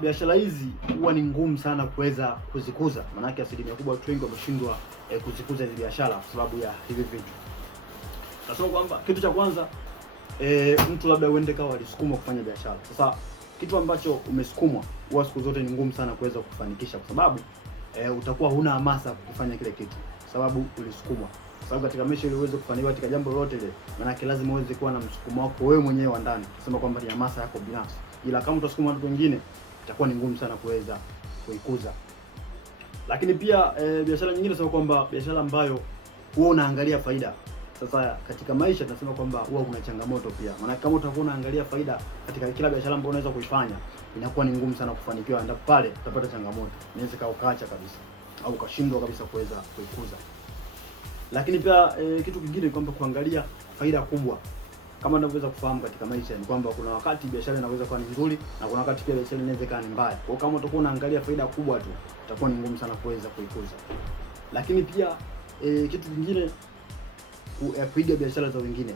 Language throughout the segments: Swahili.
Biashara hizi huwa ni ngumu sana kuweza kuzikuza, maanake asilimia kubwa watu wengi wameshindwa kuzikuza hizi biashara kwa sababu ya hivi vitu. Nasema kwamba kitu cha kwanza mtu labda uende kawa alisukumwa kufanya biashara. Sasa kitu ambacho umesukumwa huwa siku zote ni ngumu sana kuweza kufanikisha, kwa sababu utakuwa huna hamasa kufanya kile kitu, kwa sababu ulisukumwa. Kwa sababu katika maisha ili uweze kufanikiwa katika jambo lolote ile, maana lazima uweze kuwa na msukumo wako wewe mwenyewe wa ndani, kusema kwamba ni hamasa yako binafsi. Ila kama utasukuma watu wengine, itakuwa ni ngumu sana kuweza kuikuza. Lakini pia biashara nyingine nasema kwamba biashara ambayo huwa unaangalia faida. Sasa katika maisha tunasema kwamba huwa kuna changamoto pia. Maana kama utakuwa unaangalia faida katika kila biashara ambayo unaweza kuifanya, inakuwa ni ngumu sana kufanikiwa, ndipo pale utapata changamoto. Inaweza ukaacha kabisa au ukashindwa kabisa kuweza kuikuza. Lakini pia kitu kingine ni kwamba kuangalia faida kubwa. Kama unavyoweza kufahamu katika maisha ni kwamba kuna wakati biashara inaweza kuwa ni nzuri na kuna wakati pia biashara inaweza kuwa ni mbaya. Kwa hiyo kama utakuwa unaangalia faida kubwa tu, itakuwa ni ngumu sana kuweza kuikuza. Lakini pia kitu kingine kuiga biashara za wengine.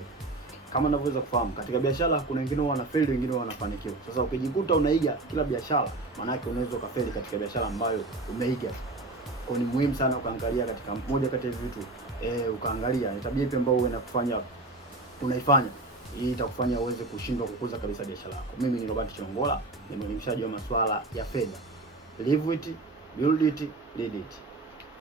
Kama unavyoweza kufahamu katika biashara kuna wengine wanafeli, wengine wanafanikiwa. Sasa ukijikuta unaiga kila biashara, maana yake unaweza ukafeli katika biashara ambayo umeiga. Kwa ni muhimu sana ukaangalia katika moja kati ya vitu ukaangalia ni tabia ipi ambayo unakufanya unaifanya. Hii itakufanya uweze kushindwa kukuza kabisa biashara yako. Mimi ni Robert Chongola, ni mwelimishaji wa masuala ya fedha. Live it, build it, lead it.